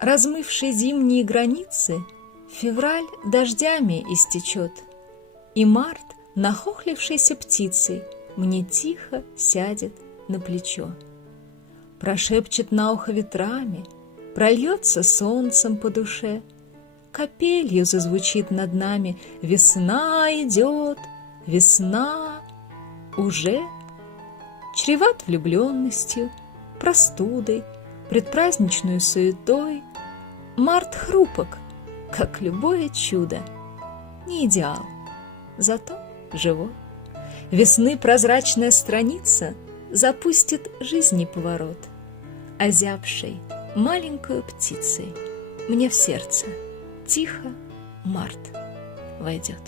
Размывший зимние границы, февраль дождями истечет, и март, нахохлившейся птицей, мне тихо сядет на плечо. Прошепчет на ухо ветрами, прольется солнцем по душе, капелью зазвучит над нами: весна идет, весна уже. Чреват влюбленностью, простудой, предпраздничную суетой. Март хрупок, как любое чудо, не идеал, зато живой. Весны прозрачная страница запустит жизни поворот, озябшей маленькую птицей мне в сердце тихо март войдет.